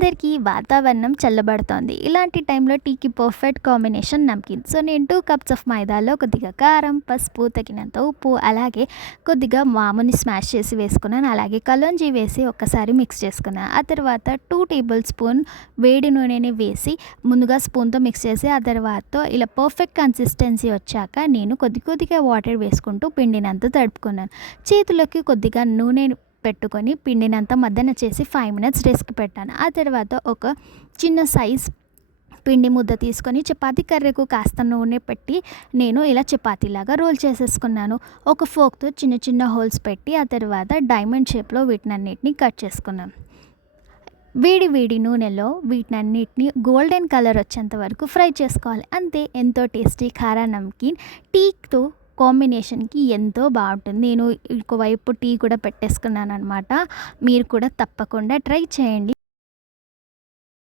అందరికీ వాతావరణం చల్లబడుతోంది. ఇలాంటి టైంలో టీకి పర్ఫెక్ట్ కాంబినేషన్ నమ్కీన్. సో నేను 2 కప్స్ ఆఫ్ మైదాలో కొద్దిగా కారం, పసుపు, తగినంత ఉప్పు, అలాగే కొద్దిగా వాముని స్మాష్ చేసి వేసుకున్నాను. అలాగే కలోంజీ వేసి ఒక్కసారి మిక్స్ చేసుకున్నాను. ఆ తర్వాత 2 టేబుల్ స్పూన్ వేడి నూనెని వేసి ముందుగా స్పూన్తో మిక్స్ చేసి ఆ తర్వాత ఇలా పర్ఫెక్ట్ కన్సిస్టెన్సీ వచ్చాక నేను కొద్దిగా వాటర్ వేసుకుంటూ పిండినంత తడుపుకున్నాను. చేతులకి కొద్దిగా నూనె పెట్టుకొని పిండినంత మద్దన చేసి 5 మినిట్స్ రెస్ట్‌కి పెట్టాను. ఆ తర్వాత ఒక చిన్న సైజ్ పిండి ముద్ద తీసుకొని చపాతీ కర్రకు కాస్త నూనె పెట్టి నేను ఇలా చపాతీలాగా రోల్ చేసేసుకున్నాను. ఒక ఫోర్క్‌తో చిన్న చిన్న హోల్స్ పెట్టి ఆ తర్వాత డైమండ్ షేప్‌లో వీటినన్నిటిని కట్ చేసుకున్నాను. వేడి వేడి నూనెలో వీటినన్నిటిని గోల్డెన్ కలర్ వచ్చేంత వరకు ఫ్రై చేసుకోవాలి. అంతే, ఎంతో టేస్టీ ఖారా నమ్కీన్ టీతో కాంబినేషన్‌కి ఎంతో బావుంటుంది. నేను ఇంకోవైపు టీ కూడా పెట్టేసుకున్నాననమాట. మీరు కూడా తప్పకుండా ట్రై చేయండి.